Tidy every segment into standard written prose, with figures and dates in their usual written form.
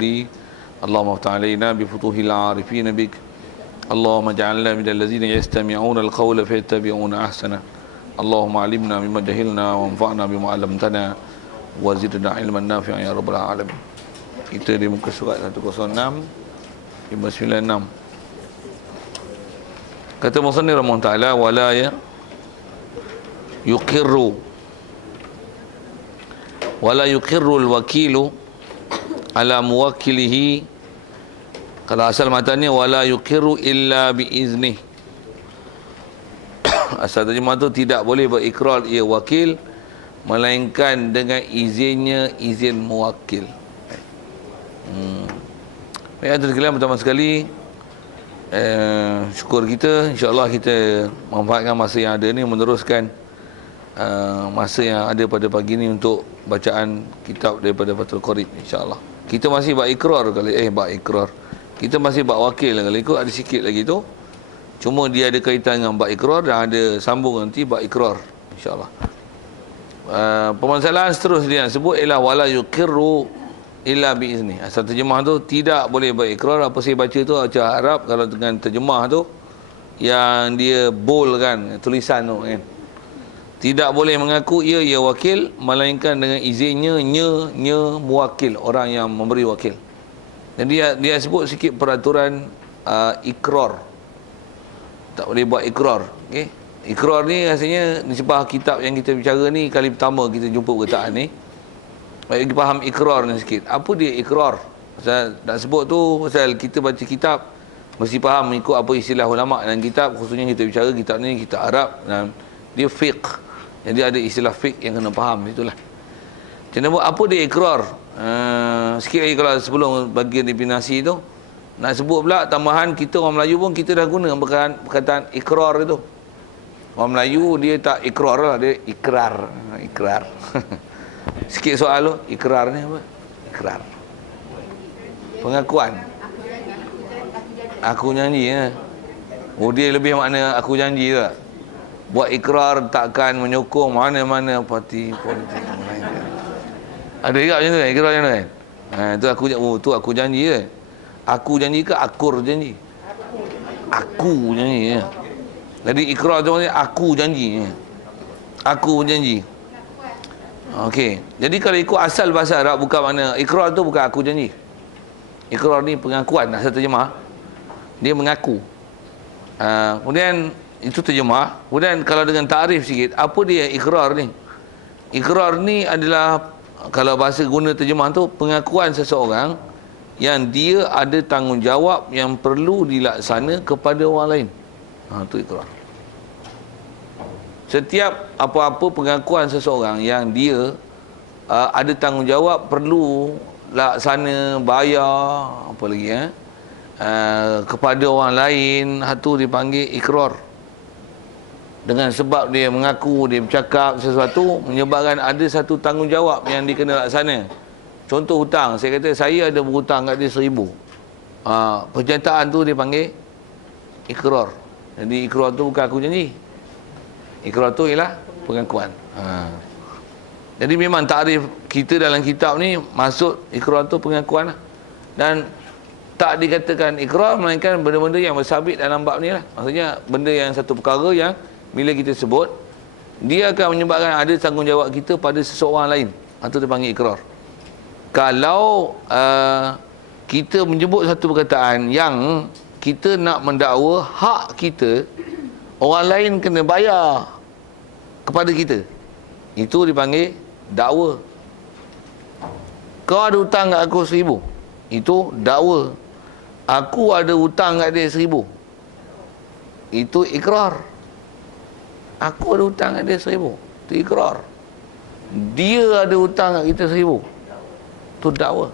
لي اللهم افتح علينا بفتوح العارفين بك اللهم اجعلنا من الذين يستمعون القول فيتبعون أحسنه اللهم علمنا مما جهلنا وانفعنا بما علمتنا وزدنا علما نافعا يا رب العالمين. Kita di muka surat 106 596. Kata musannif rahimahullah taala wala yuqirru al-wakilu ala muwakkilihi. Kalau asal matanya wala yuqirru illa bi izni. Asal terjemah tu tidak boleh berikrar ia wakil melainkan dengan izinnya, izin muwakil. Baik, atas sekalian, pertama sekali syukur kita, insya-Allah kita manfaatkan masa yang ada ni meneruskan masa yang ada pada pagi ni untuk bacaan kitab daripada Fathul Qorib, insya-Allah. Kita masih bab ikrar kali kita masih bab wakil kali ikut ada sikit lagi tu. Cuma dia ada kaitan dengan bab ikrar dan ada sambung nanti bab ikrar, insya-Allah. Permasalahan seterusnya sebut ialah wala yuqirru illa biizni. Asal terjemah tu tidak boleh berikrar. Apa saya baca tu baca Arab, kalau dengan terjemah tu yang dia bold kan tulisan tu kan. Tidak boleh mengaku ia wakil melainkan dengan izinnya muwakil, orang yang memberi wakil. Jadi dia sebut sikit peraturan ikrar. Tak boleh buat ikrar, okey. Ikrar ni rasanya nisbah kitab yang kita bicara ni kali pertama kita jumpa perkataan ni. Bagi faham ikrar ni sikit. Apa dia ikrar? Pasal nak sebut tu pasal kita baca kitab mesti faham ikut apa istilah ulama dalam kitab, khususnya kita bicara kitab ni kitab Arab dan dia fiqh. Jadi ada istilah fiqh yang kena faham, itulah. Macam mana apa dia ikrar? Sikit lagi kalau sebelum bagian definisi tu nak sebut pula tambahan, kita orang Melayu pun kita dah guna perkataan ikrar itu. Orang Melayu dia tak ikrar lah, dia ikrar. Sikit soal tu, ikrar ni apa? Ikrar. Pengakuan. Aku janji ya. Oh, dia lebih makna aku janji tak? Buat ikrar takkan menyokong mana-mana parti politik yang lain. Ada juga macam tu kan? Ikrar macam tu kan? Tu aku janji je. Aku janji ke akur janji? Aku janji ya. Jadi ikrar tu maksudnya aku janji. Aku janji. Okey. Jadi kalau ikut asal bahasa Arab bukan makna ikrar tu bukan aku janji. Ikrar ni pengakuan, asal terjemah. Dia mengaku. Kemudian itu terjemah. Kemudian kalau dengan takrif sikit, apa dia ikrar ni? Ikrar ni adalah kalau bahasa guna terjemah tu pengakuan seseorang yang dia ada tanggungjawab yang perlu dilaksana kepada orang lain. Itu ikrar. Setiap apa-apa pengakuan seseorang yang dia ada tanggungjawab perlu laksana, bayar, apa lagi kepada orang lain, itu dipanggil ikrar. Dengan sebab dia mengaku, dia bercakap sesuatu menyebabkan ada satu tanggungjawab yang dia kena laksana. Contoh hutang, saya kata saya ada berhutang kat dia 1,000. Pernyataan tu dipanggil ikrar. Jadi ikrar tu bukan aku janji. Ikrar tu ialah pengakuan. Jadi memang takrif kita dalam kitab ni maksud ikrar tu pengakuan lah. Dan tak dikatakan ikrar melainkan benda-benda yang bersabit dalam bab ni lah. Maksudnya benda yang satu perkara yang bila kita sebut dia akan menyebabkan ada tanggungjawab kita pada seseorang lain. Itu dipanggil ikrar. Kalau kita menyebut satu perkataan yang kita nak mendakwa hak kita, orang lain kena bayar kepada kita, itu dipanggil dakwa. Kau ada hutang kat aku 1,000, itu dakwa. Aku ada hutang kat dia 1,000, itu ikrar. Aku ada hutang kat dia 1,000, itu ikrar. Dia ada hutang kat kita 1,000, itu dakwa.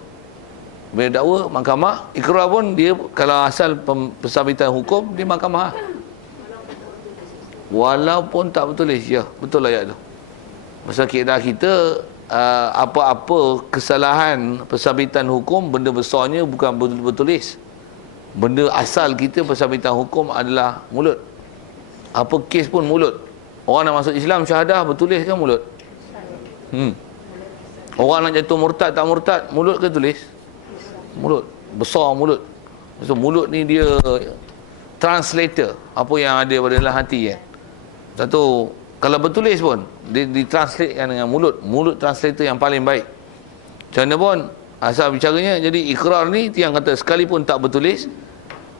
Bila dakwa mahkamah, ikrar pun dia kalau asal pensabitan hukum dia mahkamah. Walaupun tak bertulis, ya betul ayat tu. Pasal kaedah kita apa-apa kesalahan pensabitan hukum, benda besarnya bukan bertulis. Benda asal kita pensabitan hukum adalah mulut. Apa kes pun mulut. Orang nak masuk Islam syahadah bertulis kan mulut? Orang nak jatuh murtad tak murtad, mulut ke tulis? Mulut. Besar mulut. So, mulut ni dia translator apa yang ada pada dalam hati kan. Satu, kalau bertulis pun dia ditranslatekan dengan mulut. Mulut translator yang paling baik. Macam mana pun asal bicaranya, jadi ikrar ni yang kata sekalipun tak bertulis,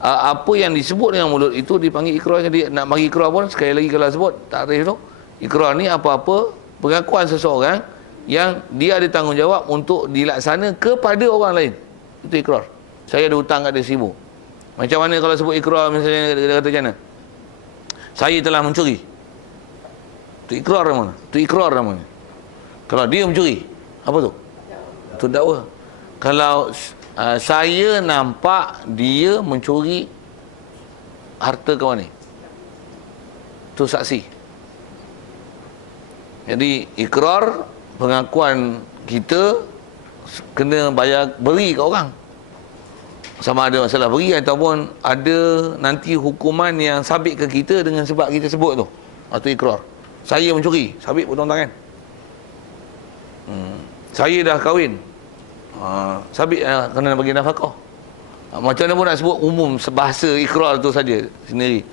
apa yang disebut dengan mulut itu dipanggil ikrar. Jadi nak bagi ikrar pun sekali lagi kalau sebut takrif tu, ikrar ni apa-apa pengakuan seseorang yang dia ada tanggungjawab untuk dilaksana kepada orang lain. Itu ikrar. Saya ada hutang kat dia 1,000. Macam mana kalau sebut ikrar, misalnya dia kata macam mana? Saya telah mencuri. Itu ikrar namanya. Itu ikrar namanya. Kalau dia mencuri, apa tu? Itu dakwa. Kalau saya nampak dia mencuri harta kawan ni, itu saksi. Jadi ikrar, pengakuan kita kena bayar, beri kat orang. Sama ada masalah beri ataupun ada nanti hukuman yang sabit ke kita dengan sebab kita sebut tu. Itu ikrar. Saya mencuri, sabit potong tangan. Saya dah kahwin, sabit kena bagi nafkah. Macam mana pun nak sebut umum, bahasa ikrar tu saja sendiri.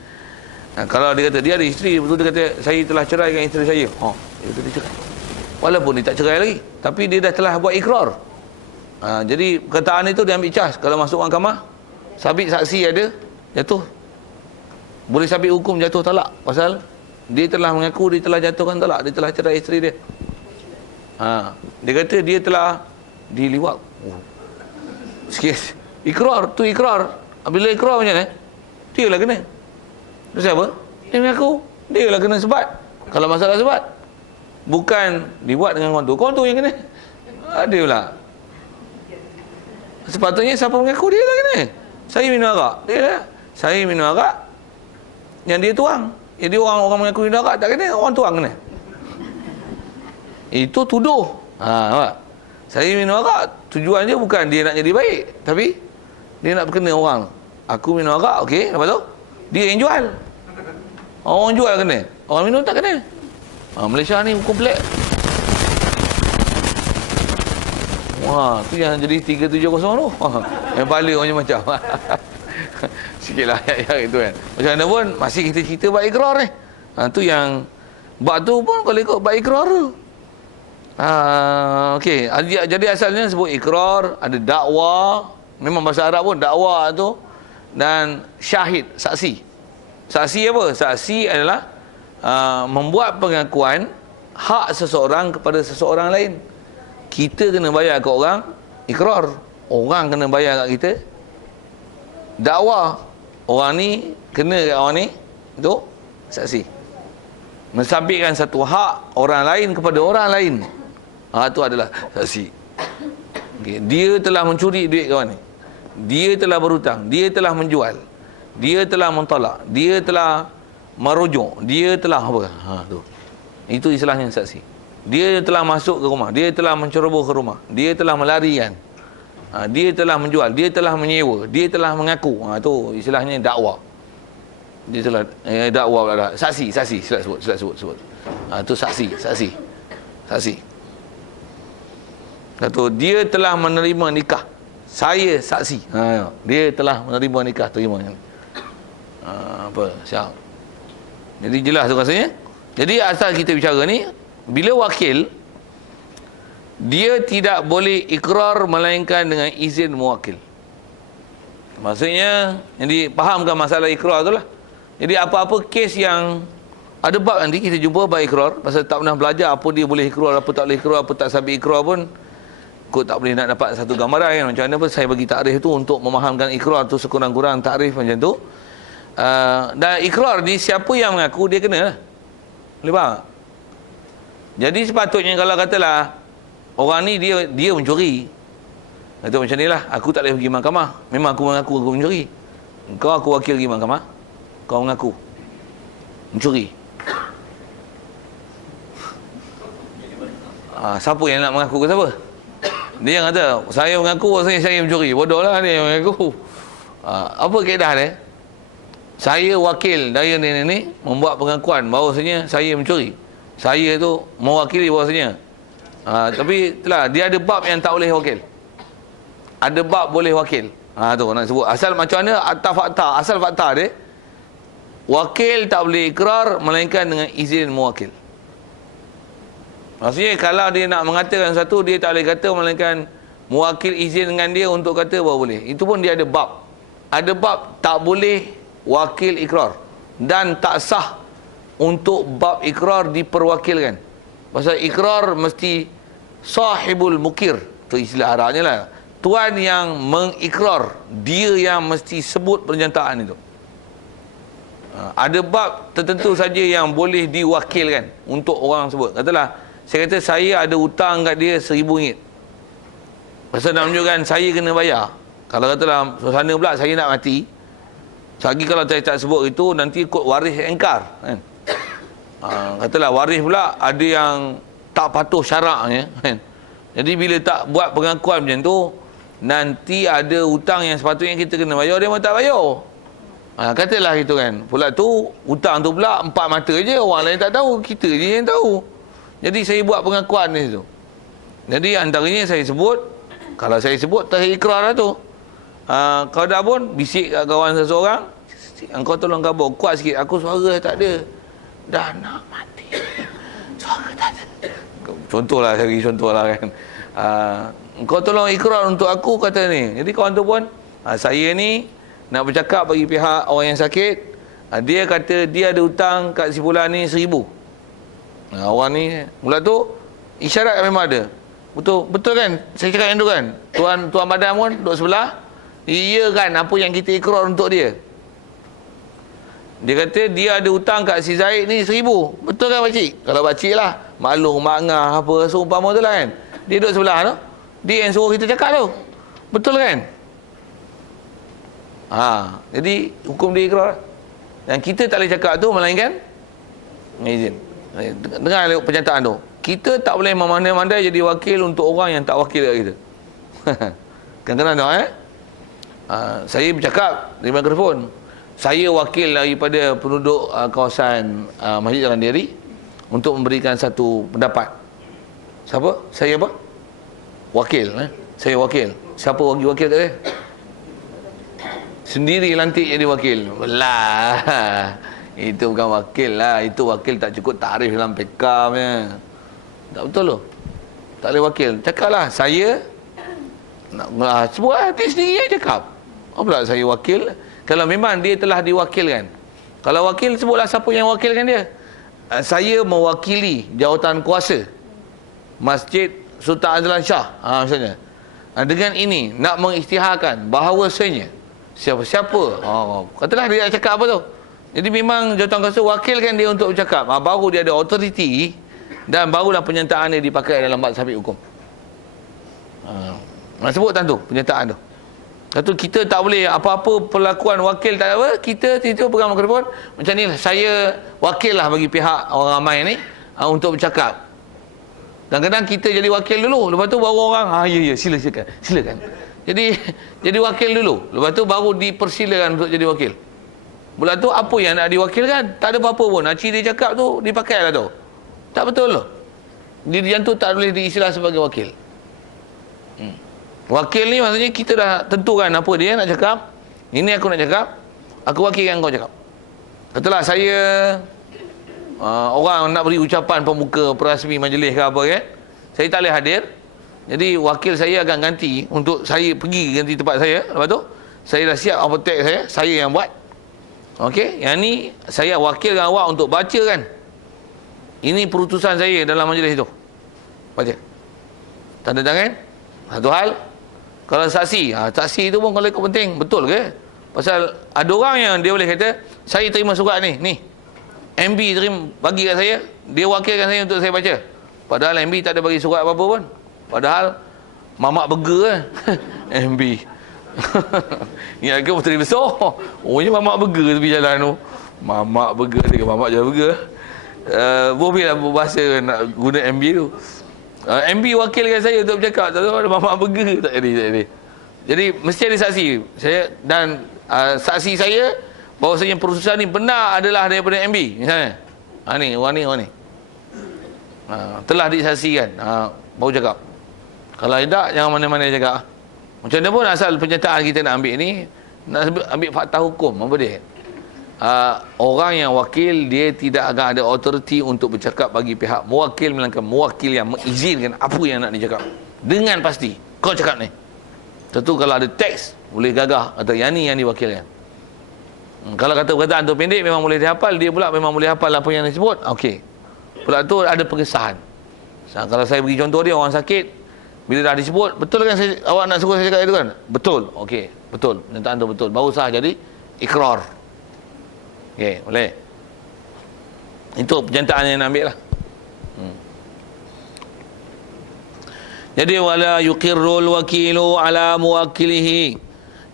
Kalau dia kata dia ada isteri, betul dia kata saya telah cerai dengan isteri saya. Dia kata dia cerai. Walaupun dia tak cerai lagi, tapi dia dah telah buat ikrar. Jadi perkataan itu dia ambil cas. Kalau masuk mahkamah, sabit saksi ada, jatuh. Boleh sabit hukum jatuh talak. Pasal dia telah mengaku dia telah jatuhkan talak, dia telah cerai isteri dia. Dia kata dia telah diliwat. Sikit. Ikrar, tu ikrar. Bila ikrar macam mana? Dia lah kena. Tu siapa? Dia mengaku. Dia lah kena sebat. Kalau masalah sebat, bukan dibuat dengan kawan tu yang kena. Dia pula. Sepatutnya siapa mengaku, dia lah kena. Saya minum arak, dia lah. Saya minum arak, yang dia tuang. Jadi orang mengaku minum arak tak kena, orang tuang kena. Itu tuduh. Nampak? Saya minum arak, tujuannya bukan dia nak jadi baik, tapi dia nak berkena orang. Aku minum arak, okey, lepas tu dia yang jual. Orang jual kena, orang minum tak kena. Malaysia ni hukum pelik. Wah, tu yang jadi 370 tu. Yang bala orang macam. Sikitlah ayat-ayat itu kan. Macam mana pun masih kita cerita bab ikrar ni. Tu yang bab tu pun kalau ikut bab ikrar tu. Okey, jadi asalnya sebut ikrar, ada dakwa, memang bahasa Arab pun dakwa tu, dan syahid, saksi. Saksi apa? Saksi adalah membuat pengakuan hak seseorang kepada seseorang lain. Kita kena bayar ke orang ikrar, orang kena bayar kat kita dakwa. Orang ni kena kat orang ni, itu saksi. Mensabitkan satu hak orang lain kepada orang lain, itu adalah saksi. Okay. Dia telah mencuri duit kawan ni, dia telah berhutang, dia telah menjual, dia telah mentolak, dia telah merujuk, dia telah apa? Tu. Itu istilahnya saksi. Dia telah masuk ke rumah, dia telah menceroboh ke rumah, dia telah melarikan, dia telah menjual, dia telah menyewa, dia telah mengaku. Itu istilahnya dakwa. Dia telah dakwa pula. Saksi, sila sebut. Itu saksi. Kata dia telah menerima nikah. Saya saksi. Dia telah menerima nikah, terima. Siap. Jadi jelas tu rasanya. Jadi asal kita bicara ni, bila wakil, dia tidak boleh ikrar melainkan dengan izin mewakil. Maksudnya, jadi fahamkan masalah ikrar tu lah. Jadi apa-apa kes yang ada bab nanti kita jumpa bab ikrar, pasal tak pernah belajar apa dia boleh ikrar, apa tak boleh ikrar, apa tak sabit ikrar pun, kot tak boleh nak dapat satu gambaran kan. Macam mana pun saya bagi takrif tu untuk memahamkan ikrar tu sekurang-kurang takrif macam tu. Dan ikrar ni siapa yang mengaku dia kena lah. Boleh faham? Jadi sepatutnya kalau katalah orang ni dia mencuri, kata macam ni lah, aku tak boleh pergi mahkamah, memang aku mengaku aku mencuri. Kau aku wakil pergi mahkamah, kau mengaku mencuri. Siapa yang nak mengaku ke siapa? Dia yang kata saya mengaku saya mencuri. Bodoh lah dia yang mengaku. Apa kaedah dia? Saya wakil dari ni membuat pengakuan bahawasanya saya mencuri. Saya tu mewakili bahawasanya. Tapi itulah, dia ada bab yang tak boleh wakil. ada bab boleh wakil. Tu nak sebut. Asal macam mana atas fakta. Asal fakta dia, wakil tak boleh ikrar melainkan dengan izin muwakil. Maksudnya kalau dia nak mengatakan satu, dia tak boleh kata melainkan muwakil izin dengan dia untuk kata baru boleh. Itu pun dia ada bab. Ada bab tak boleh wakil ikrar. Dan tak sah untuk bab ikrar diperwakilkan. Pasal ikrar mesti sahibul mukir. Itu istilah Arabnya lah. Tuan yang mengikrar, dia yang mesti sebut pernyataan itu. Ada bab tertentu saja yang boleh diwakilkan untuk orang sebut. Katalah, saya kata saya ada hutang kat dia RM1,000. Pasal nak menunjukkan saya kena bayar. Kalau katalah suasana pula saya nak mati, lagi kalau saya tak sebut itu, nanti kod waris engkar kan? Katalah waris pula ada yang tak patuh syaraknya kan? Jadi bila tak buat pengakuan macam tu, nanti ada hutang yang sepatutnya kita kena bayar, dia memang tak bayar. Katalah itu kan, pula tu hutang tu pula empat mata je, orang lain tak tahu, kita je yang tahu. Jadi saya buat pengakuan di situ. Jadi antaranya saya sebut, kalau saya sebut terikrar lah tu. Kalau dah pun bisik kat kawan seseorang, engkau tolong khabar kuat sikit, aku suara tak ada, dah nak mati, suara tak ada. Contohlah, saya bagi contohlah kan. Engkau tolong ikrar untuk aku, kata ni. Jadi kawan tu pun, saya ni nak bercakap bagi pihak orang yang sakit. Dia kata dia ada hutang kat si fulan ni RM1,000. Orang ni mula tu isyarat memang ada. Betul kan? Saya cakap yang tu kan. Tuan Madam pun duduk sebelah. Iya kan apa yang kita ikrar untuk dia. Dia kata dia ada hutang kat si Zaid ni RM1,000. Betul kan pakcik? Kalau pakcik lah, maklum, mangah apa seumpama tu lah kan. Dia duduk sebelah tu. Dia yang suruh kita cakap tu. Betul kan? Jadi hukum dia ikrar. Dan kita tak boleh cakap tu melainkan izin. Dengar pernyataan tu. Kita tak boleh memandai-mandai jadi wakil untuk orang yang tak wakil kat kita. Kadang-kadang tengok saya bercakap di mikrofon. Saya wakil daripada penduduk kawasan Masjid Jalan Diri untuk memberikan satu pendapat. Siapa? Saya apa? Wakil. Saya wakil. Siapa wakil kat saya? Sendiri lantik jadi wakil. Belah. Itu bukan wakil lah. Itu wakil tak cukup tarif dalam PK punya. Tak betul loh. Tak boleh wakil. Cakaplah saya nak sebut dia sendiri yang cakap. Apa pula saya wakil? Kalau memang dia telah diwakilkan. Kalau wakil, sebutlah siapa yang wakilkan dia. Saya mewakili jawatan kuasa Masjid Sultan Azlan Shah, misalnya. Dengan ini nak mengisytiharkan bahawasanya siapa-siapa, katalah dia nak cakap apa tu. Jadi memang jawatan kuasa wakilkan dia untuk bercakap. Baru dia ada authority dan barulah penyertaan dia dipakai dalam bab sabit hukum. Nak sebut tentu penyertaan tu. Satu, kita tak boleh apa-apa perlakuan wakil tak apa, kita tiba-tiba pegang mikrofon macam ni, saya wakil lah bagi pihak orang ramai ni untuk bercakap. Kadang-kadang kita jadi wakil dulu, lepas tu baru orang ya silakan. Jadi wakil dulu, lepas tu baru dipersilakan untuk jadi wakil. Mula tu apa yang nak diwakilkan? Tak ada apa-apa pun. Haji dia cakap tu dipakai lah tu. Tak betul loh. Dia tu tak boleh diistilah sebagai wakil. Wakil ni maksudnya kita dah tentukan apa dia nak cakap. Ini aku nak cakap, aku wakilkan kau cakap. Katalah saya orang nak beri ucapan pembuka perasmi majlis ke apa kan, saya tak boleh hadir. Jadi wakil saya akan ganti untuk saya pergi ganti tempat saya. Lepas tu saya dah siap apa teks saya yang buat. Okey, yang ni saya wakilkan awak untuk baca kan. Ini perutusan saya dalam majlis itu. Baca. Tanda tangan. Satu hal. Kalau saksi, saksi itu pun kalau ikut penting, betul ke? Pasal ada orang yang dia boleh kata, saya terima surat ni, MB terima bagi kat saya, dia wakilkan saya untuk saya baca. Padahal MB tak ada bagi surat apa-apa pun. Padahal mamak burger MB. Ya ke puteri besar. Ni mamak burger tepi jalan tu. Mamak burger dia, mamak jalan burger. Boleh lah bahasa nak guna MB tu. MB wakilkan saya untuk bercakap, tak tahu ada mamak burger tak jadi. Jadi mesti ada saksi. Saya dan saksi saya bahawasanya perusahaan ni benar adalah daripada MB misalnya. Orang ni. Telah disaksikan. Baru cakap. Kalau tidak jangan mana-mana cakap. Macam mana pun asal penyertaan kita nak ambil ni, nak ambil fakta hukum, apa dia? Orang yang wakil, dia tidak akan ada authority untuk bercakap bagi pihak mewakil, melainkan mewakil yang mengizinkan apa yang nak dicakap. Dengan pasti, kau cakap ni. Tentu kalau ada teks, boleh gagah atau yang ni yang diwakilkan. Kalau kata perkataan tu pendek, memang boleh dihafal, dia pula memang boleh hafal apa yang disebut. Okey. Pula tu ada pengesahan. Kalau saya bagi contoh dia, orang sakit, bila dah disebut, betul kan awak nak suruh saya cakap itu kan? Betul. Okey, betul. Pernyataan tu betul. Baru sah jadi ikrar. Okey, boleh. Itu pernyataan yang nak ambil lah. Jadi wala yuqirrul wakilu ala muwakkilihi.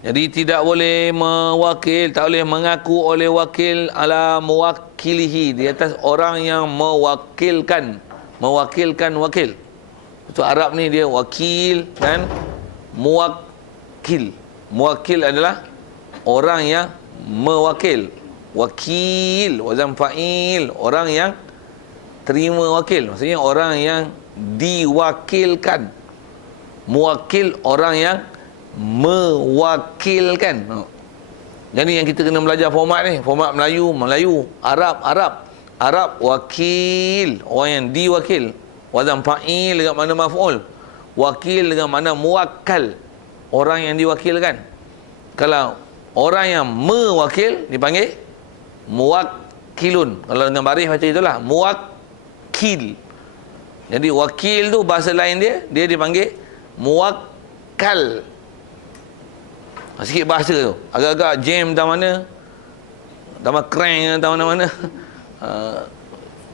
Jadi tidak boleh mewakil, tak boleh mengaku oleh wakil ala muwakkilihi, di atas orang yang mewakilkan wakil. Itu Arab ni dia wakil dan muwakkil. Muwakkil adalah orang yang mewakil. Wakil, wazan fa'il, orang yang terima wakil. Maksudnya orang yang diwakilkan. Muwakil, orang yang mewakilkan. Jadi yang kita kena belajar format ni, format Melayu, Arab wakil, orang yang diwakil. Wazan fa'il dengan makna maf'ul. Wakil dengan makna muwakkal, orang yang diwakilkan. Kalau orang yang mewakil dipanggil muwakkilun. Kalau dengan baris macam itulah, muwakkil. Jadi wakil tu bahasa lain dia dipanggil muwakkal. Sikit bahasa tu agak-agak jam tak mana, tambah crank tak mana-mana.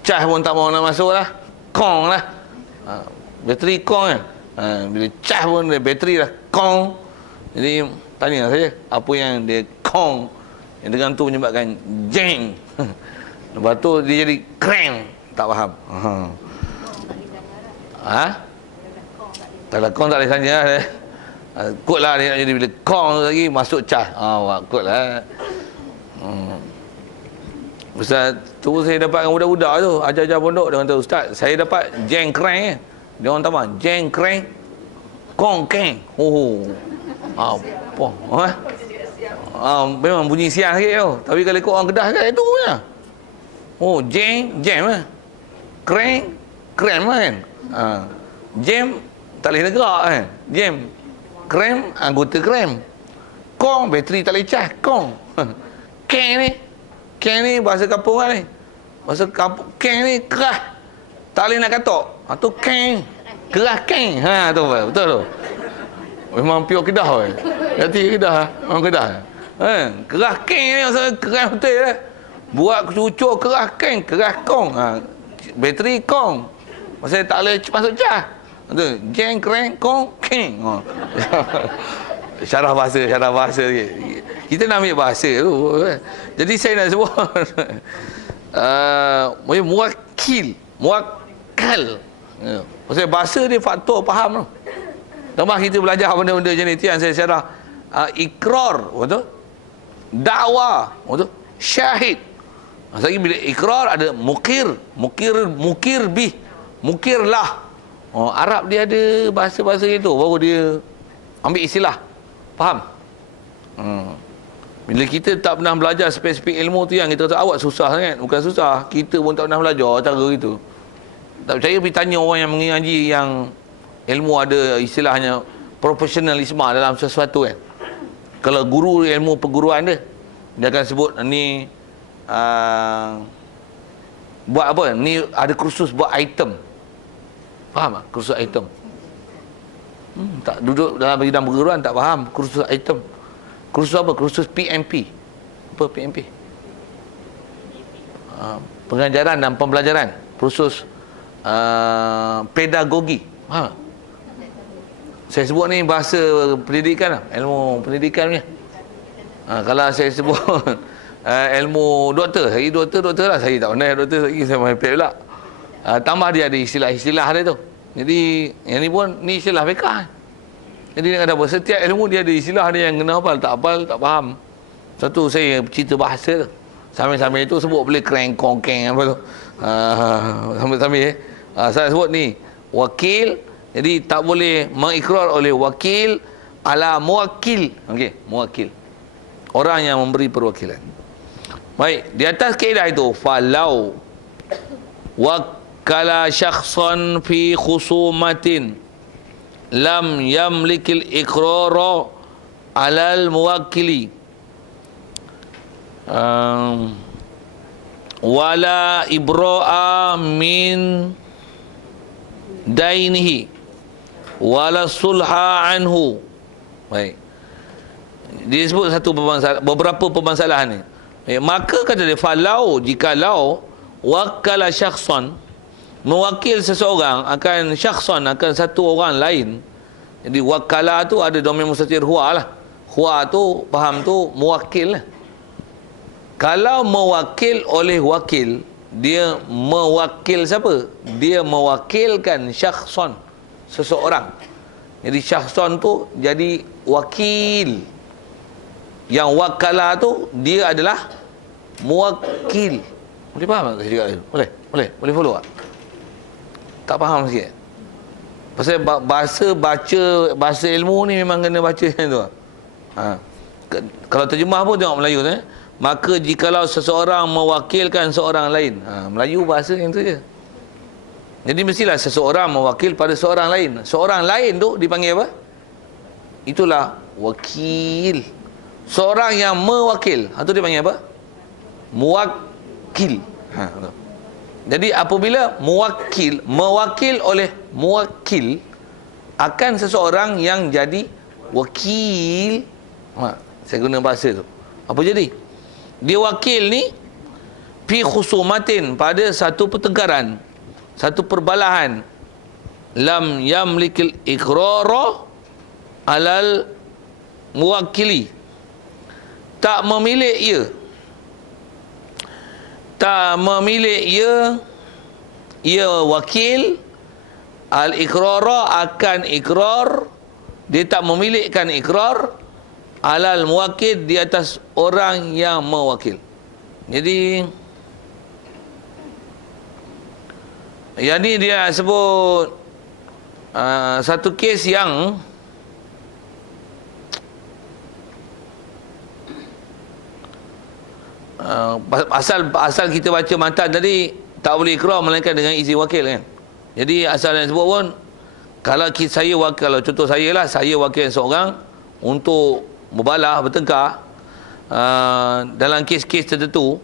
Cas pun tak mahu nak masuk lah, kong lah. Bateri kong kan. Bila cas pun bateri dah kong. Jadi tanya saja apa yang dia kong, yang dengan tu menyebabkan jeng. Lepas tu dia jadi crank, tak faham. Tak ada kong, tak boleh tanya lah. Kot lah dia nak jadi, bila kong lagi masuk cas. Kot lah. Ustaz tu saya dapat dengan budak-budak tu, ajar-ajar pondok, dia kata, Ustaz saya dapat jeng crank. Dia orang tambah jeng crank kong keng. Apa? Memang bunyi siang sikit tu. Tapi kalau ikut orang Kedah kat itu punya. Jam lah. Crank krem lah kan. Jam tak boleh negak kan. Jam krem, anggota krem. Kong, bateri tak boleh cas. Kong. Keng ni bahasa kampung kan ni. Bahasa kampung, keng ni kerah. Tak boleh nak katok. Tu keng. Kerah keng. Tu betul tu. Memang pure Kedah kan. Hati Kedah. Memang Kedah. Kerah keng ni maksudnya kerah betul lah. Buat cucuk kerah keng, kerah kong. Bateri kong. Maksudnya tak boleh masuk cas. Jeng, kreng, kong, keng. Syarah bahasa kita nak ambil bahasa tu. Jadi saya nak sebut muwakkal. Maksudnya bahasa dia faktor faham tu. Tambah kita belajar benda-benda jenis itu yang saya syarah. Ikrar, betul? Dakwah, betul? Syahid. Maksudnya bila ikrar ada mukir bih, mukirlah. Arab dia ada bahasa-bahasa itu, baru dia ambil istilah. Faham? Bila kita tak pernah belajar spesifik ilmu tu, yang kita kata awak susah sangat. Bukan susah, kita pun tak pernah belajar cara itu. Tak percaya, pergi tanya orang yang mengaji, yang ilmu ada istilahnya profesionalisme dalam sesuatu kan. Kalau guru ilmu perguruan dia akan sebut ni buat apa, ni ada kursus buat item. Faham tak? Kursus item. Tak duduk dalam bidang perguruan tak faham kursus item. Kursus apa? Kursus PMP. Apa PMP? Pengajaran dan pembelajaran. Kursus pedagogi. Faham tak? Saya sebut ni bahasa pendidikan lah, ilmu pendidikan punya. Kalau saya sebut ilmu doktor, saya doktor lah, saya tak pernah doktor lagi, saya merepek pula. Tambah dia ada istilah-istilah dia tu. Jadi yang ni pun ni istilah fiqh. Jadi dia kata apa, setiap ilmu dia ada istilah dia, yang kena hafal tak faham. Satu saya cerita bahasa tu, sambil-sambil itu sebut boleh kreng kongkeng apa tu, sambil-sambil saya sebut ni wakil. Jadi tak boleh mengikrar oleh wakil ala muwakkil. Okey, muwakkil. Orang yang memberi perwakilan. Baik, di atas kaedah itu, falau wakkala syakhsan fi khusumatin lam yamlikil iqrara alal muwakkili wala ibra'a min dainihi wala sulha anhu. Baik, disebut beberapa permasalahan ni. Baik, maka kata dia, falau, jikalau wakala syakhsan, mewakil seseorang akan syakhsan, akan satu orang lain. Jadi wakala tu ada domain mustatir huwa lah. Huwa tu faham tu mewakil lah. Kalau mewakil oleh wakil, dia mewakil siapa? Dia mewakilkan syakhsan, seseorang. Jadi syakhsan tu jadi wakil. Yang wakala tu dia adalah mewakil. Boleh faham tak saya cakap tu? Boleh follow tak? Tak faham sikit. Pasal bahasa ilmu ni memang kena baca macam tu. Kalau terjemah pun tengok Melayu tu. Maka jikalau seseorang mewakilkan seorang lain. Melayu bahasa yang tu je. Jadi mestilah seseorang mewakil pada seorang lain. Seorang lain tu dipanggil apa? Itulah wakil. Seorang yang mewakil, itu dipanggil apa? Muwakil. Jadi apabila mewakil oleh muwakil akan seseorang yang jadi wakil. Saya guna bahasa tu. Apa jadi? Dia wakil ni fi khusumatin, pada satu pertengkaran, satu perbalahan, lam yamlikil iqrara alal muwakili, tak memilih ia wakil al-iqrara akan ikrar, dia tak memilihkan ikrar alal muwakil, di atas orang yang mewakil. Jadi yang ni dia sebut satu kes yang asal kita baca matan tadi tak boleh ikrar melainkan dengan izin wakil kan. Jadi asal yang sebut pun, kalau saya wakil, kalau contoh saya lah, saya wakil seorang untuk berbalah, bertengkar dalam kes-kes tertentu,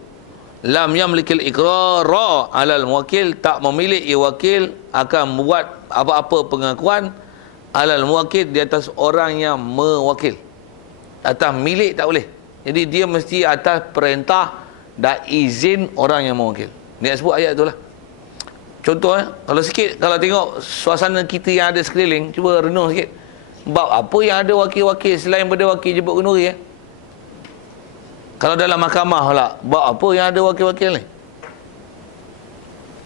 lam yamlikil iqrara alal muwakil, tak memilih ia wakil akan membuat apa-apa pengakuan alal muwakil, di atas orang yang mewakil. Atas milik tak boleh. Jadi dia mesti atas perintah dan izin orang yang mewakil. Dia sebut ayat tu lah. Contoh kalau tengok suasana kita yang ada sekeliling, cuba renung sikit. Bab apa yang ada wakil-wakil selain daripada wakil jemput kenduri Kalau dalam mahkamah pula, bab apa yang ada wakil-wakil ni?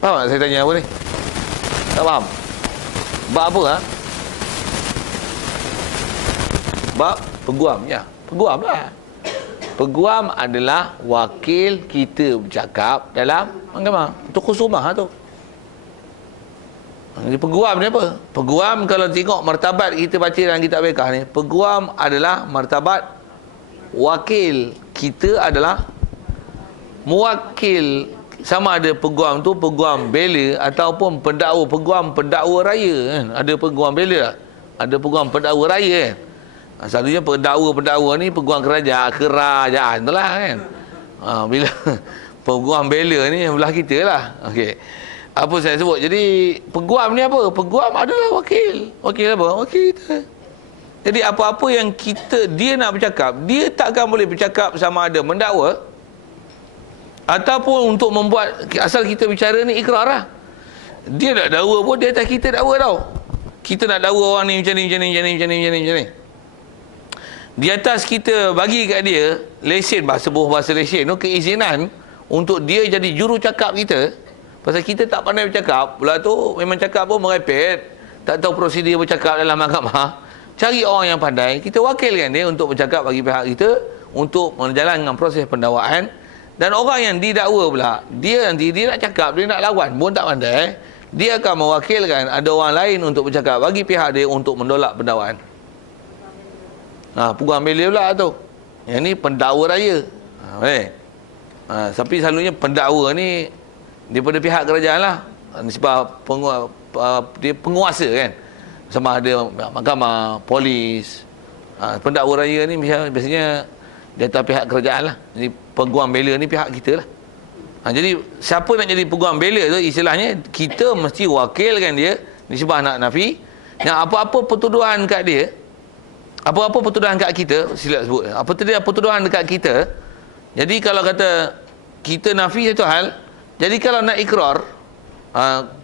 Faham tak saya tanya apa ni? Tak faham? Bab apa Bab peguam. Ya, peguam lah. Peguam adalah wakil kita bercakap dalam mahkamah. Untuk khusumah tu. Jadi peguam ni apa? Peguam kalau tengok martabat kita baca dalam kitab fiqh ni, peguam adalah martabat wakil. Kita adalah muwakil. Sama ada peguam tu peguam bela ataupun pendakwa, peguam pendakwa raya kan. Ada peguam bela, ada peguam pendakwa raya kan. Selalunya pendakwa ni peguam kerajaan tu lah kan. Bila peguam bela ni belah kita lah. Okey. Apa saya sebut? Jadi peguam ni apa? Peguam adalah wakil. Wakil apa? Wakil kita. Jadi apa-apa yang dia nak bercakap, dia takkan boleh bercakap sama ada mendakwa ataupun untuk membuat, asal kita bicara ni ikrar lah. Dia nak dakwa pun dia atas kita dakwa tau. Kita nak dakwa orang ni macam ni. Di atas kita bagi kat dia lesen, bahasa lesen tu, keizinan untuk dia jadi juru cakap kita. Pasal kita tak pandai bercakap, pula tu memang cakap pun merepet, tak tahu prosedur bercakap dalam mahkamah. Cari orang yang pandai, kita wakilkan dia untuk bercakap bagi pihak kita untuk menjalankan proses pendakwaan. Dan orang yang didakwa pula, dia nanti dia nak cakap, dia nak lawan pun tak pandai, dia akan mewakilkan ada orang lain untuk bercakap bagi pihak dia untuk menolak pendakwaan. Peguam bela pula tu. Yang ni pendakwa raya. Tapi selalunya pendakwa ni daripada pihak kerajaan lah. Sebab dia penguasa kan. Sama ada mahkamah, polis. Pendakwa raya ni biasanya di atas pihak kerajaan lah. Jadi peguam bela ni pihak kita lah. Jadi siapa nak jadi peguam bela tu, istilahnya kita mesti wakilkan dia nisbah nak nafi. Yang apa-apa pertuduhan kat dia, apa-apa pertuduhan kat kita, sila sebut, apa pertuduhan dekat kita. Jadi kalau kata kita nafi satu hal, jadi kalau nak ikrar,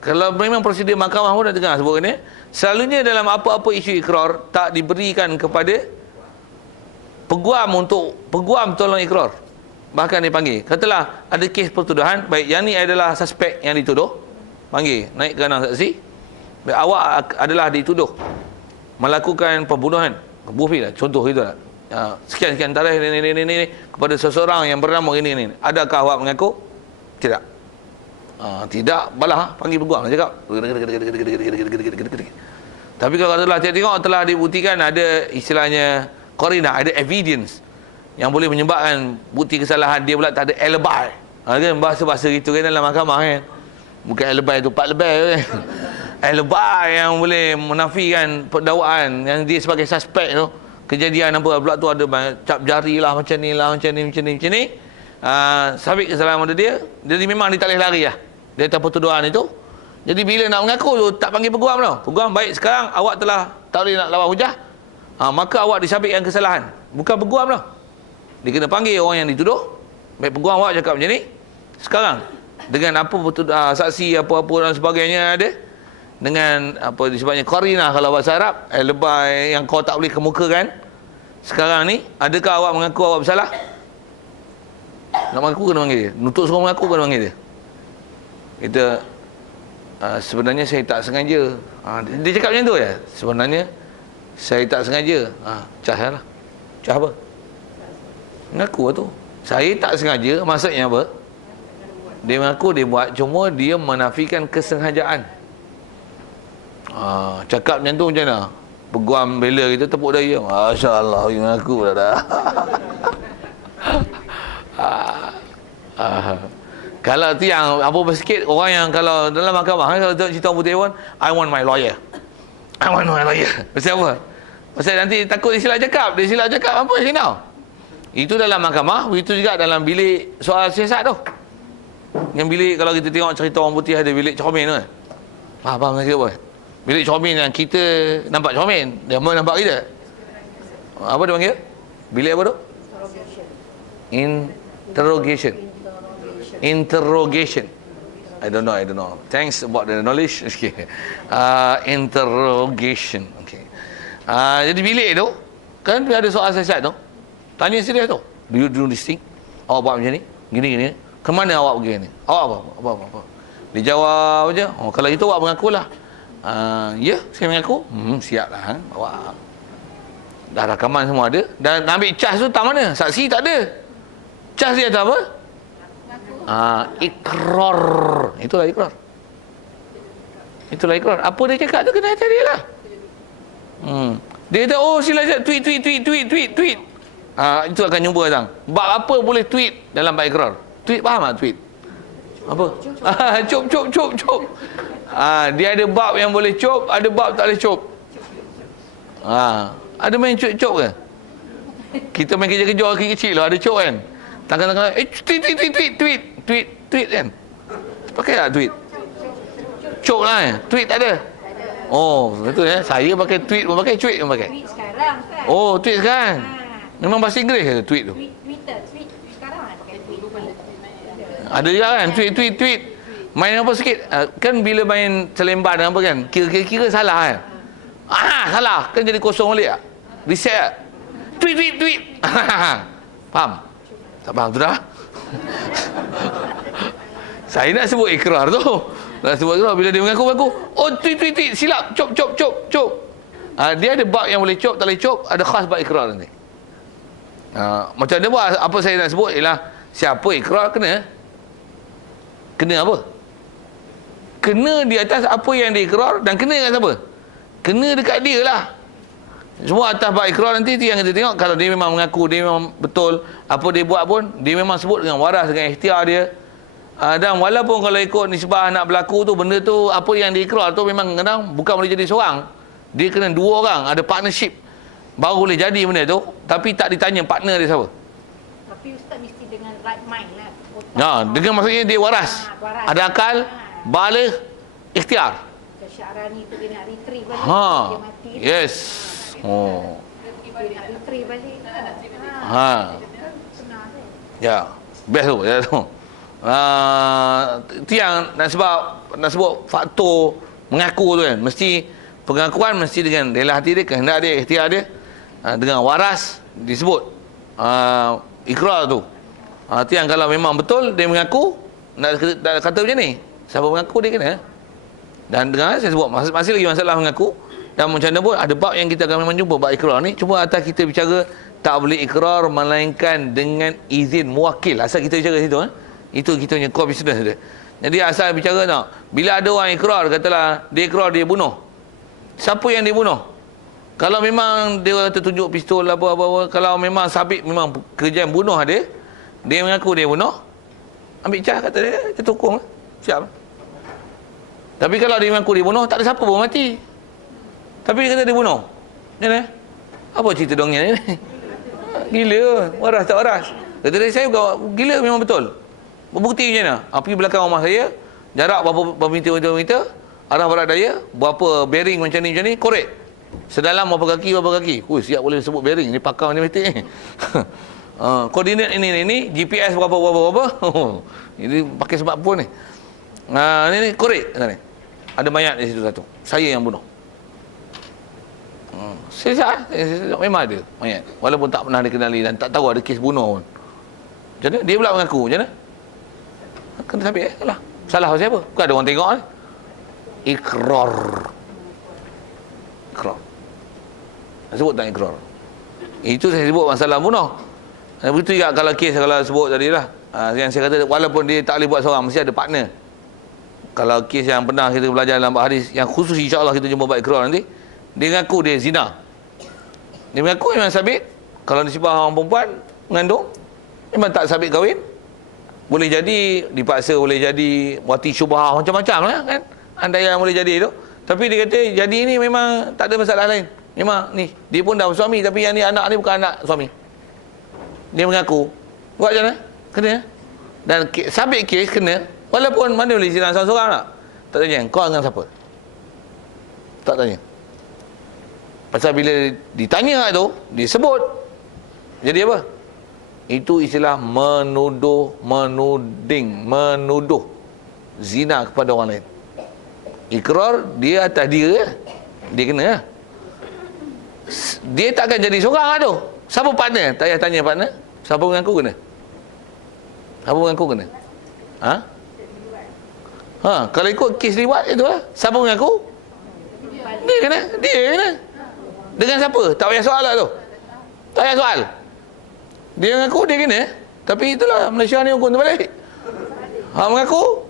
kalau memang prosedur mahkamah pun dah dengar sebut ni, selalunya dalam apa-apa isu ikrar tak diberikan kepada peguam untuk peguam tolong ikrar. Bahkan dipanggil, katalah ada kes pertuduhan, baik yang ni adalah suspek yang dituduh, panggil naik ke enam saksi, baik, awak adalah dituduh melakukan pembunuhan, bunuh lah, contoh gitu lah, sekian-sekian tarikh ni kepada seseorang yang bernama ini. Adakah awak mengaku? Tidak. Tidak, balah panggil peguam, cakap. Tapi kalau telah tengok telah dibuktikan ada istilahnya qarinah, ada evidence yang boleh menyebabkan bukti kesalahan, dia pula tak ada alibi. Kan bahasa-bahasa gitu kan dalam mahkamah kan. Bukan alibi tu, pak lebay kan. Alibi yang boleh menafikan pendakwaan yang dia sebagai suspek tu. Kejadian apa pula tu ada cap jari lah, macam ni lah, macam ni. Sabit kesalahan pada dia. Jadi memang dia tak boleh lari lah. Dia tak pertuduhan itu. Jadi bila nak mengaku tu tak panggil peguam tau. Peguam, baik sekarang awak telah tak boleh nak lawan hujah. Maka awak disabitkan kesalahan. Bukan peguam tau. Dia kena panggil orang yang dituduh. Baik peguam awak cakap macam ni. Sekarang dengan apa saksi apa-apa dan sebagainya ada, dengan apa disebutnya qarinah kalau bahasa Arab, lebay yang kau tak boleh kemukakan. Sekarang ni adakah awak mengaku awak bersalah? Nak mengaku kena panggil dia. Nuntut suruh mengaku kena panggil dia. Kita sebenarnya saya tak sengaja. Dia cakap macam tu ya. Sebenarnya saya tak sengaja. Cas lah. Cas apa? Mengaku lah tu. Saya tak sengaja, maksudnya apa? Dia mengaku dia buat, cuma dia menafikan kesengajaan. Cakap macam tu macam mana? Peguam bela kita tepuk daya. Masya Allah, dia mengaku dah. Kalau tu yang apa bersikit, orang yang kalau dalam mahkamah, kalau tengok cerita putih pun, I want my lawyer. Pasal apa? Pasal nanti takut dia silap cakap. Dia silap cakap apa sini tau? Itu dalam mahkamah, itu juga dalam bilik soal siasat tu. Yang bilik, kalau kita tengok cerita orang putih ada bilik cermin tu kan. Faham tak apa? Bilik cermin yang kita nampak cermin, dia mau nampak kita. Apa dia panggil? Bilik apa tu? Interrogation. I don't know. Thanks about the knowledge. Okay. Interrogation. Okay. Jadi bilik tu kan ada soal siasat tu. Tanya serius tu. Do you do this thing? Awak buat macam ni? Gini. Kemana awak pergi ni? Awak apa? Dia jawab je. Kalau itu awak mengakulah. Ya, saya mengaku. Siap lah. Awak dah rakaman semua ada. Dan ambil cas tu tak mana? Saksi tak ada. Cas dia tak apa? Ikrar. Itulah ikrar. Apa dia cakap tu kena atas dia lah. Dia kata, sila tweet. Itu akan jumpa datang. Bab apa boleh tweet dalam bab ikrar? Tweet faham tak tweet? Apa? Cop. Dia ada bab yang boleh cop, ada bab tak boleh cop. Ada main cop ke? Kita main kerja-kerja kecil lah, ada cop kan? Tangan-tangan, tweet kan? Pakai tak tweet? Cop lah kan? Tweet tak ada? Betul ya. Saya pakai tweet pun pakai, tweet pun pakai. Tweet sekarang kan? Tweet sekarang. Memang bahasa Inggeris ke tweet tu? Twitter sekarang pakai tweet. Ada juga kan tweet. Main apa sikit. Kan bila main selembar apa kan, kira salah kan. Salah. Kan jadi kosong balik tak? Reset tak? Tweet. Faham? Tak faham tu dah. Saya nak sebut ikrar tu. Bila dia mengaku, tweet, silap, cop. Dia ada bab yang boleh cop, tak boleh cop, ada khas bab ikrar nanti. Macam dia buat, apa saya nak sebut ialah siapa ikrar kena apa? Kena di atas apa yang dia ikrar, dan kena dengan siapa? Kena dekat dia lah. Semua atas bab ikrar nanti tu yang kita tengok. Kalau dia memang mengaku, dia memang betul apa dia buat pun, dia memang sebut dengan waras, dengan ikhtiar dia. Dan walaupun kalau ikut nisbah nak berlaku tu, benda tu apa yang diikrar tu memang kadang bukan boleh jadi seorang. Dia kena dua orang, ada partnership baru boleh jadi benda tu. Tapi tak ditanya partner dia siapa. Tapi Ustaz mesti dengan right mind lah. Dengan maksudnya dia waras. Waras. Ada akal, baligh, ikhtiar. Macam Syahrani tu dia nak retrieve balik. Ha. Dia mati. Yes. Oh. Dia nak retrieve balik. Ha. Senang tu. Ya. Best tu, ya tu. Itu yang nak sebut faktor mengaku tu kan. Mesti pengakuan mesti dengan rela hati dia, kehendak dia, ikhtiar dia. Dengan waras disebut ikrar tu. Itu yang kalau memang betul dia mengaku, nak kata macam ni, siapa mengaku dia kena. Dan dengan saya sebut masih lagi masalah mengaku. Dan macam mana pun ada bab yang kita akan memang jumpa bab ikrar ni. Cuma atas kita bicara tak boleh ikrar melainkan dengan izin muwakil. Asal kita bicara situ itu kita punya core business dia. Jadi asal bicara tak, bila ada orang ikrar, katalah dia ikrar dia bunuh, siapa yang dia bunuh? Kalau memang dia tertunjuk pistol apa-apa, kalau memang sabit memang kerja bunuh dia mengaku dia bunuh, ambil cas kata dia tukung, siap. Tapi kalau dia mengaku dia bunuh, tak ada siapa pun mati. Tapi dia kata dia bunuh. Macam mana? Apa cerita dongnya ni? Gila, waras tak waras. Kata dia, saya gila memang betul. Berbukti macam mana? Pergi belakang rumah saya, jarak berapa meter, arah barat daya, berapa bearing macam ni, korek. Sedalam berapa kaki. Siap boleh sebut bearing. Ni pakar matematik ni. Koordinat ini, GPS berapa. Ini pakai sebab apa ni? Ni korek. Ada mayat di situ satu. Saya yang bunuh. Saya memang ada mayat. Walaupun tak pernah dikenali dan tak tahu ada kes bunuh pun. Macam mana? Dia pula mengaku. Macam mana? Kena sabit lah. Salah siapa? Bukan ada orang tengok ni. Ikrar. Sebut tak ikrar? Itu saya sebut masalah bunuh. Begitu juga kalau kes, kalau sebut tadi lah. Yang saya kata, walaupun dia tak boleh buat seorang, mesti ada partner. Kalau kes yang pernah kita belajar dalam hadis, yang khusus insyaAllah kita jumpa bab ikrar nanti, dia mengaku dia zina. Dia mengaku memang sabit. Kalau nisbah orang perempuan mengandung, memang tak sabit kahwin. Boleh jadi dipaksa, boleh jadi wati syubhah, macam-macam lah kan. Andai yang boleh jadi tu. Tapi dia kata jadi ni memang tak ada masalah lain. Memang ni, dia pun dah bersuami, tapi yang ni anak ni bukan anak suami. Dia mengaku. Buat macam mana? Kena. Dan sabit kes kena. Walaupun mana boleh zina seorang-seorang tak? Tak tanya, kau dengan siapa? Tak tanya. Pasal bila ditanya tu, disebut. Jadi apa? Itu istilah menuduh zina kepada orang lain. Ikrar dia atas dia kena. Dia takkan jadi seorang lah tu. Siapa partner? Tak payah tanya partner. Siapa mengaku kena? Kalau ikut kes liwat itu lah, siapa mengaku? Dia kena. Dengan siapa? Tak payah soal lah tu. Tak payah soal. Dia mengaku dia kena. Tapi itulah Malaysia ni hukum terbalik. Mengaku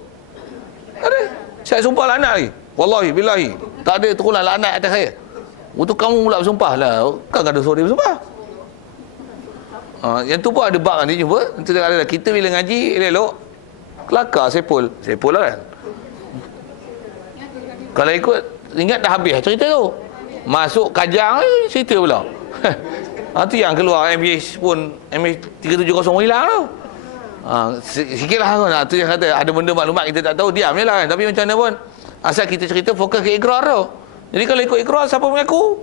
ada. Saya sumpah laknat lagi. Wallahi billahi. Tak ada terulang laknat atas saya. Untuk kamu pula bersumpah lah. Kan ada suruh dia bersumpah. Yang tu pun ada bab nanti jumpa. Nanti ada kita bila ngaji elok kelakar Saipul lah kan. Kalau ikut ingat dah habis cerita tu. Masuk kajang cerita pula. Tu yang keluar MH pun MH370 hilang tu. Sikit lah tu. Tu yang kata ada benda maklumat kita tak tahu, diam je lah kan. Tapi macam mana pun asal kita cerita fokus ke ikrar tu. Jadi kalau ikut ikrar, siapa mengaku?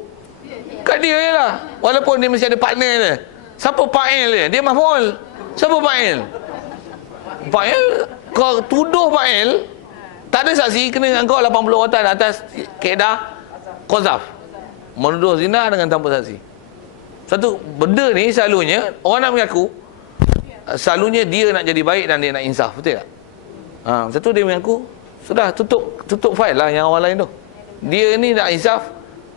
Kat dia je lah. Walaupun dia mesti ada partner dia. Siapa fa'il dia? Dia maf'ul. Siapa fa'il? Fa'il, kau tuduh fa'il, tak ada saksi, kena dengan kau 80 watan atas kaedah qazaf. Menuduh zina dengan tanpa saksi. Satu benda ni selalunya orang nak mengaku, selalunya dia nak jadi baik dan dia nak insaf, betul tak? Satu dia mengaku, sudah tutup fail lah yang orang lain tu. Dia ni nak insaf.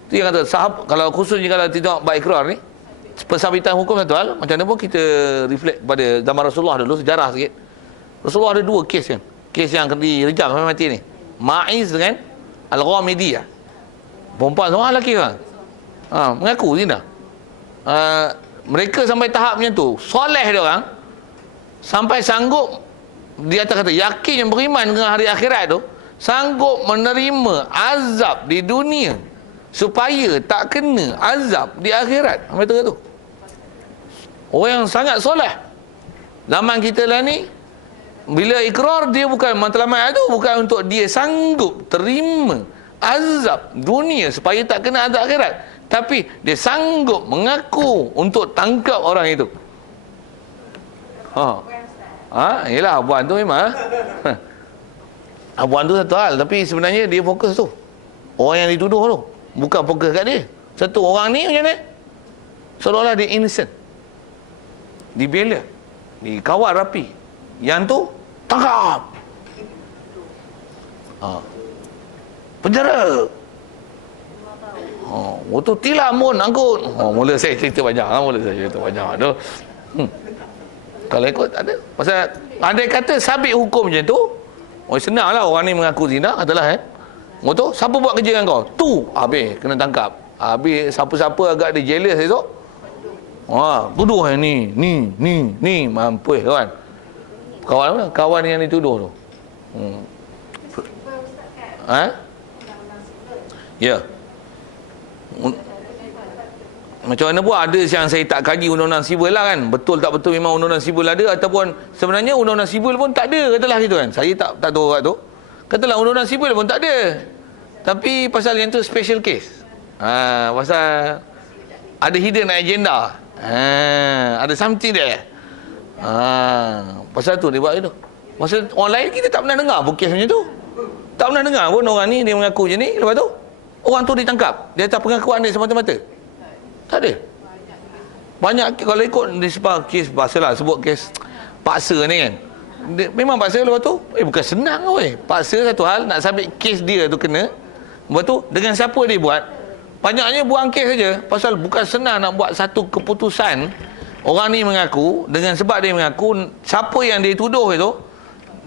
Tu yang kata sahab, kalau khususnya kalau tidak baik ikrar ni, persabitan hukum satu hal. Macam mana pun kita reflect pada zaman Rasulullah dulu, sejarah sikit. Rasulullah ada dua kes kan. Kes yang direjam sampai mati ni, Ma'iz dengan Al-Ghamidiyah. Perempuan seorang, lelaki kan. Mengaku zina. Mereka sampai tahap macam tu, soleh dia orang, sampai sanggup, di atas kata yakin yang beriman dengan hari akhirat tu, sanggup menerima azab di dunia supaya tak kena azab di akhirat. Sampai tu. Orang yang sangat soleh. Zaman kita lah ni, bila ikrar, dia bukan matlamat tu, bukan untuk dia sanggup terima azab dunia supaya tak kena azab akhirat, tapi dia sanggup mengaku untuk tangkap orang itu. Yelah, abuan tu memang abuan tu satu hal, tapi sebenarnya dia fokus tu, orang yang dituduh tu, bukan fokus kat dia. Satu orang ni macam mana, seolah-olah dia innocent, dibela, dikawal rapi, yang tu tangkap, penjara, waktu tilam pun angkut. Mula saya cerita banyak tu. Kalau ikut tak ada. Pasal andai kata sabit hukum macam tu, senanglah orang ni mengaku zina, katalah tu, siapa buat kerja dengan kau? Tu, habis kena tangkap. Habis siapa-siapa agak dia jealous esok, tuduh yang ni mampus kawan. Kawan mana? Kawan yang dituduh tu. Ya. Macam mana pun ada yang saya tak kaji undang-undang sivil lah kan. Betul tak betul memang undang-undang sivil ada, ataupun sebenarnya undang-undang sivil pun tak ada, katalah gitu kan. Saya tak tahu kat tu. Katalah undang-undang sivil pun tak ada. Tapi pasal yang tu special case. Pasal ada hidden agenda. Ada something there. Pasal tu dia buat itu. Pasal orang lain kita tak pernah dengar pun kes macam tu. Tak pernah dengar pun orang ni dia mengaku macam ni, lepas tu orang tu ditangkap di atas pengakuan dia semata-mata. Tak ada. Banyak kalau ikut di sebab kes pasalah sebut kes paksa ni kan. Memang paksa, lepas tu bukan senang weh. Paksa satu hal, nak sampai kes dia tu kena. Lepas tu dengan siapa dia buat? Banyaknya buang kes saja. Pasal bukan senang nak buat satu keputusan. Orang ni mengaku, dengan sebab dia mengaku, siapa yang dia tuduh itu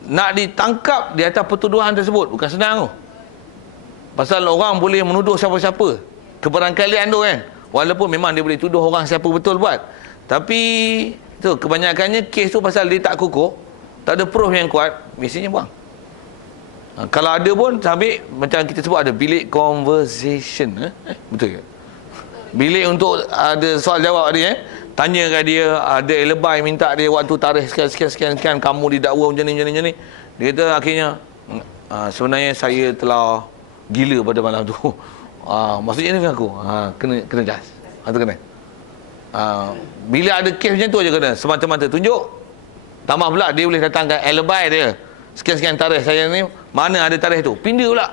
nak ditangkap di atas pertuduhan tersebut, bukan senang tu. Pasal orang boleh menuduh siapa-siapa, kebarangkalian tu kan. Walaupun memang dia boleh tuduh orang siapa betul buat, tapi tu kebanyakannya kes tu pasal dia tak kukuh, tak ada proof yang kuat, biasanya buang. Kalau ada pun sambil macam kita sebut ada bilik conversation, betul ke? Bilik untuk ada soal jawab dia, tanya kat dia, ada lebay minta dia waktu tarikh sekian kamu didakwa macam ni. Dia kata akhirnya sebenarnya saya telah gila pada malam tu. Maksudnya ni aku kena jas atau kena bila ada kes macam tu aja kena semata-mata tunjuk. Tambah pula dia boleh datangkan alibi dia, sekian tarikh saya ni, mana ada tarikh tu, pindah lagi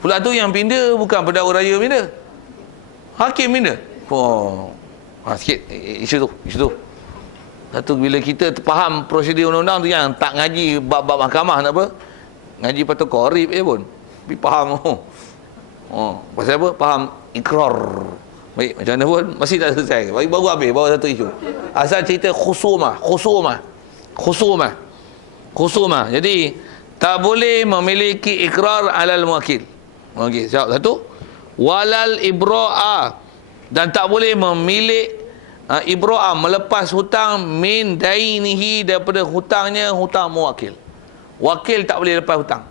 pula tu. Yang pindah bukan pendakwa raya pindah, hakim pindah. Sikit isu tu. Satu bila kita faham prosedur undang-undang tu, yang tak ngaji bab-bab mahkamah tak apa, ngaji patut korib pun tapi faham. Pasal apa? Faham ikrar. Baik, macam mana pun masih tak selesai. Baru habis, baru satu isu. Asal cerita khusumah. Jadi tak boleh memiliki ikrar alal muwakil. Okey, siap satu. Walal ibra'a, dan tak boleh memilih ibra'a, melepas hutang, min dainihi, daripada hutangnya, hutang muwakil. Wakil tak boleh lepas hutang.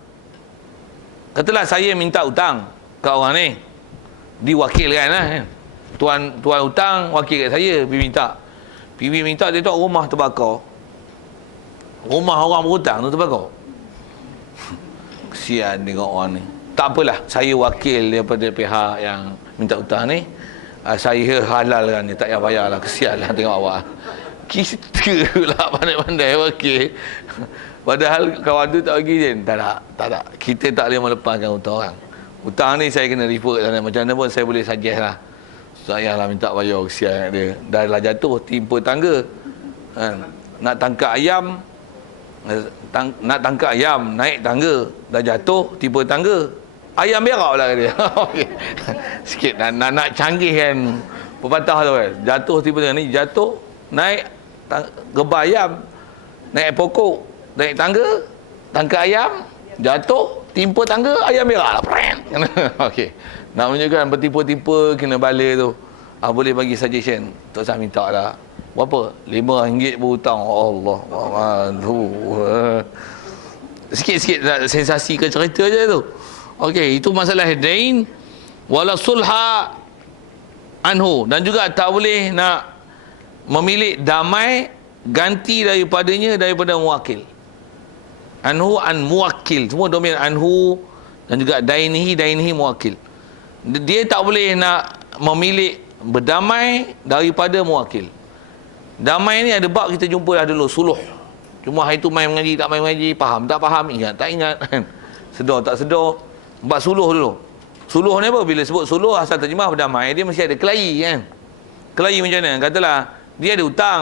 Katalah saya minta hutang ke orang ni, diwakilkan lah kan. Tuan hutang wakil kat saya, pergi minta dia tahu rumah terbakar. Rumah orang berhutang tu terbakar. Kesian tengok orang ni. Tak apalah, saya wakil daripada pihak yang minta hutang ni, saya halalkan dia, tak payah bayar lah. Kesian lah tengok awak. Kita lah pandai-pandai wakil. Padahal kawan tu tak bagi je. Tak. Kita tak boleh melepaskan hutang orang. Hutang ni saya kena report sana. Macam mana pun saya boleh suggest lah. Saya lah minta bayar, kesian dia. Dah lah jatuh, timpa tangga. Nak tangkap ayam, naik tangga. Dah jatuh, timpa tangga. Ayam berak lah dia. Sikit nak canggih kan. Pepatah tu kan. Jatuh, timpa tangga ni. Jatuh, naik gebah ayam. Naik pokok, naik tangga, tangkap ayam, jatuh, timpa tangga, ayam berak lah. Okey. Nak menunjukkan bertipu-tipu kena bala tu. Boleh bagi suggestion. Tok Sah minta lah. Berapa? RM5 berhutang. Allah. Sikit-sikit nak sensasi ke cerita je tu. Okey, itu masalah dain wala sulha anhu, dan juga tak boleh nak memilih damai ganti daripada muwakil. Anhu an muwakil, semua domain anhu, dan juga dainihi muwakil. Dia tak boleh nak memilih berdamai daripada muwakil. Damai ni ada bab kita jumpa dah dulu, suluh. Cuma hari tu main mengaji, tak main mengaji, faham tak faham, ingat tak ingat, sedar tak sedar. Bab suluh dulu. Suluh ni apa? Bila sebut suluh, asal terjemah berdamai, dia mesti ada kelahi kan. Kelahi macam mana? Katalah dia ada hutang,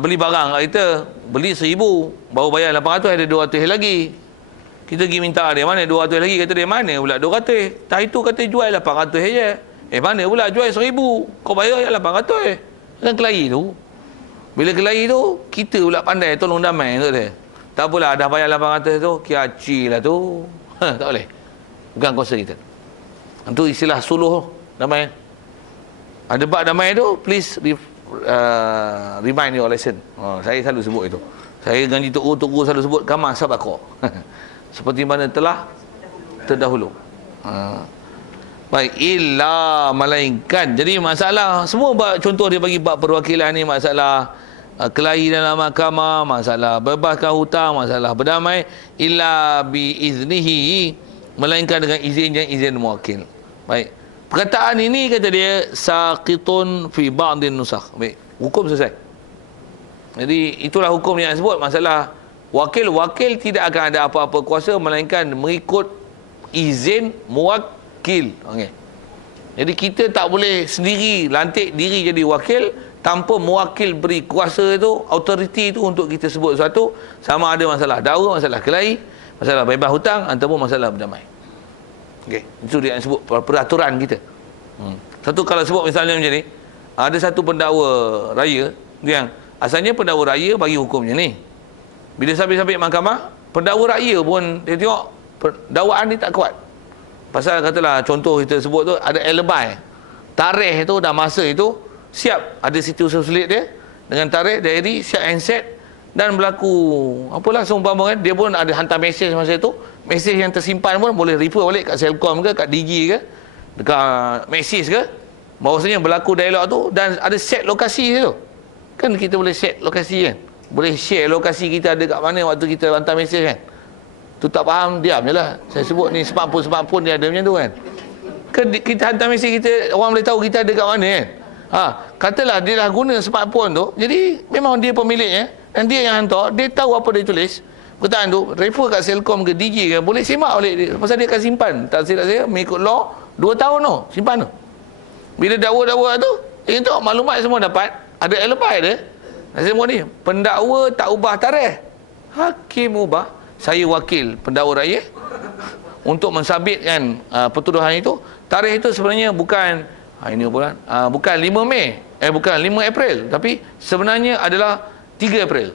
beli barang kat kita, beli 1,000, baru bayar 800, ada 200 lagi. Kita pergi minta dia, mana 200 lagi? Kata dia, mana pula 200? Tak, itu kata jual 800 je. Mana pula jual 1,000? Kau bayar 800. Kan kelahi tu. Bila kelahi tu, kita pula pandai tolong damai tu dia. Tak apalah, dah bayar 800 tu, kiaci lah tu. Tak boleh. Bukan kuasa kita. Itu istilah suluh damai. Ada bab damai tu, please remind your lesson. Saya selalu sebut itu. Saya dengan Tok selalu sebut kama sabaqah. Seperti mana telah terdahulu. Baik, illa melainkan. Jadi masalah semua bab, contoh dia bagi bab perwakilan ni, masalah kelahi dalam mahkamah, masalah bebaskan hutang, masalah berdamai, illa bi iznihi, melainkan dengan izin muwakil. Baik. Perkataan ini kata dia saqitun fi ba'dhin nusakh. Baik, hukum selesai. Jadi itulah hukum yang sebut masalah wakil tidak akan ada apa-apa kuasa melainkan mengikut izin muwakil. Okey. Jadi kita tak boleh sendiri lantik diri jadi wakil tanpa muwakil beri kuasa itu, autoriti itu untuk kita sebut sesuatu, sama ada masalah dakwa, masalah kelahi, masalah bebas hutang ataupun masalah berdamai. Okey, itu dia yang sebut peraturan kita. Satu kalau sebut misalnya macam ni, ada satu pendakwa raya yang asalnya pendakwa raya bagi hukumnya ni. Bila sampai mahkamah, pendakwa raya pun dia tengok dakwaan ni tak kuat. Pasal katalah contoh kita sebut tu ada alibi. Tarikh tu dah masa itu siap, ada situ selit dia dengan tarikh diary siap handset dan berlaku apalah seumpama kan, dia pun ada hantar mesej masa itu, mesej yang tersimpan pun boleh refer balik kat Selcom ke, kat Digi ke, dekat mesej ke, bahawasanya berlaku dialog tu, dan ada set lokasi tu. Kan kita boleh set lokasi kan, boleh share lokasi kita ada kat mana waktu kita hantar mesej kan. Tu tak faham, diam je lah. Saya sebut ni smartphone dia ada macam tu kan. Kan kita hantar mesej kita, orang boleh tahu kita ada kat mana kan. Katalah dia dah guna smartphone tu, jadi memang dia pemiliknya dan dia yang hantar, dia tahu apa dia tulis. Perkataan tu refer kat Selcom ke Digi ke, boleh simak balik dia, pasal dia akan simpan. Tak silap saya mengikut law 2 tahun tu simpan tu. Bila dakwa tu dia tahu maklumat semua dapat, ada alibi dia. Semua ni pendakwa tak ubah tarikh, hakim ubah. Saya wakil pendakwa raya untuk mensabitkan pertuduhan itu. Tarikh itu sebenarnya bukan ini bulan bukan 5 Mei, bukan 5 April, tapi sebenarnya adalah 3 April.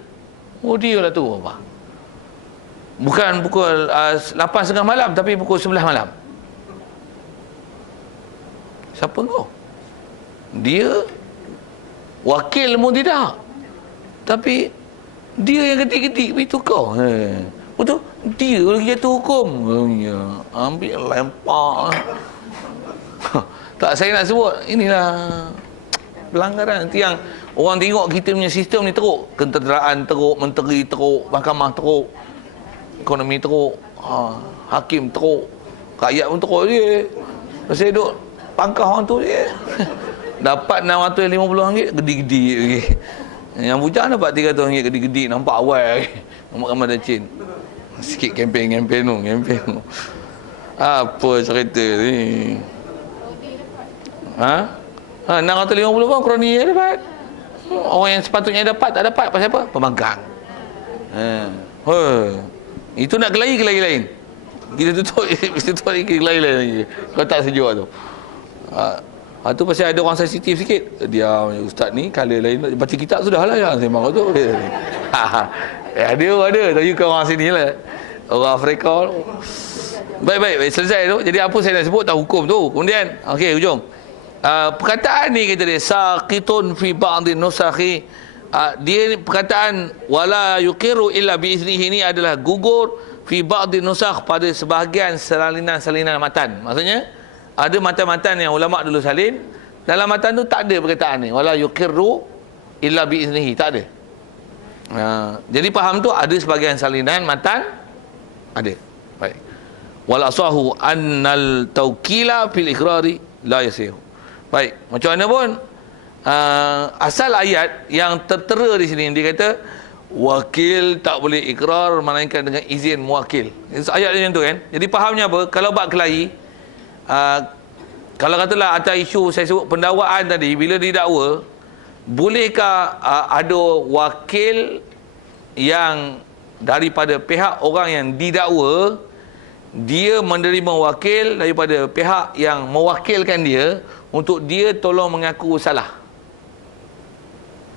Oh, dia lah tu apa? Bukan pukul 8.30 malam, tapi pukul 11 malam. Siapa kau? Dia wakil pun tidak, tapi dia yang ketik-ketik itu kau. Betul? Dia lagi jatuh hukum. Ya, ambil lempar. Tak, saya nak sebut inilah pelanggaran. Nanti yang orang tengok kita punya sistem ni teruk, kenteraan teruk, menteri teruk, mahkamah teruk, ekonomi teruk, hakim teruk, rakyat pun teruk je. Saya duduk pangkah orang tu je. Dapat RM650 gedi-gedi lagi. Yang bujang dapat RM300 gedi-gedi, nampak awal lagi. Nampak gambar Dacin. Sikit kempen tu. Apa cerita ni? RM650 pun kroni dia dapat. Orang yang sepatutnya dapat tak dapat. Pasal apa? Pembangkang. Itu nak kelahi lain. Kita tutup lagi kelahi lagi. Kau tak sejuk tu. Tu pasal ada orang sensitif sikit. Dia ustaz ni color lain, baca kitab sudahlah, jangan sembang tu. Ada. Tapi kau orang sini lah, orang Afrika. Baik, selesai tu. Jadi apa saya nak sebut tak hukum tu. Kemudian, okey, hujung. Perkataan ni kata dia saqitun fi ba'dhin nusakhi. Dia ni perkataan wala yuqiru illa bi iznihi ni adalah gugur fi ba'dhin nusakh pada sebahagian salinan matan. Maksudnya ada matan-matan yang ulama dulu salin, dalam matan tu tak ada perkataan ni wala yuqiru illa bi iznihi, tak ada. Jadi faham tu ada sebahagian salinan matan ada. Baik. Wal asahu annal tawkila fil iqrari la yasih. Baik, macam mana pun asal ayat yang tertera di sini dia kata wakil tak boleh ikrar melainkan dengan izin muwakil. Ayat macam tu kan. Jadi fahamnya apa? Kalau bab kelahi, kalau katalah atas isu saya sebut pendakwaan tadi, bila didakwa, bolehkah ada wakil yang daripada pihak orang yang didakwa, dia menerima wakil daripada pihak yang mewakilkan dia untuk dia tolong mengaku salah?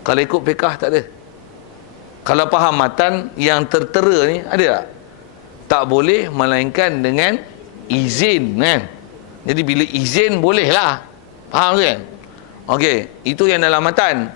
Kalau ikut fiqah tak ada. Kalau faham matan yang tertera ni ada tak? Tak boleh melainkan dengan izin kan. Jadi bila izin bolehlah. Faham kan? Okey, itu yang dalam matan.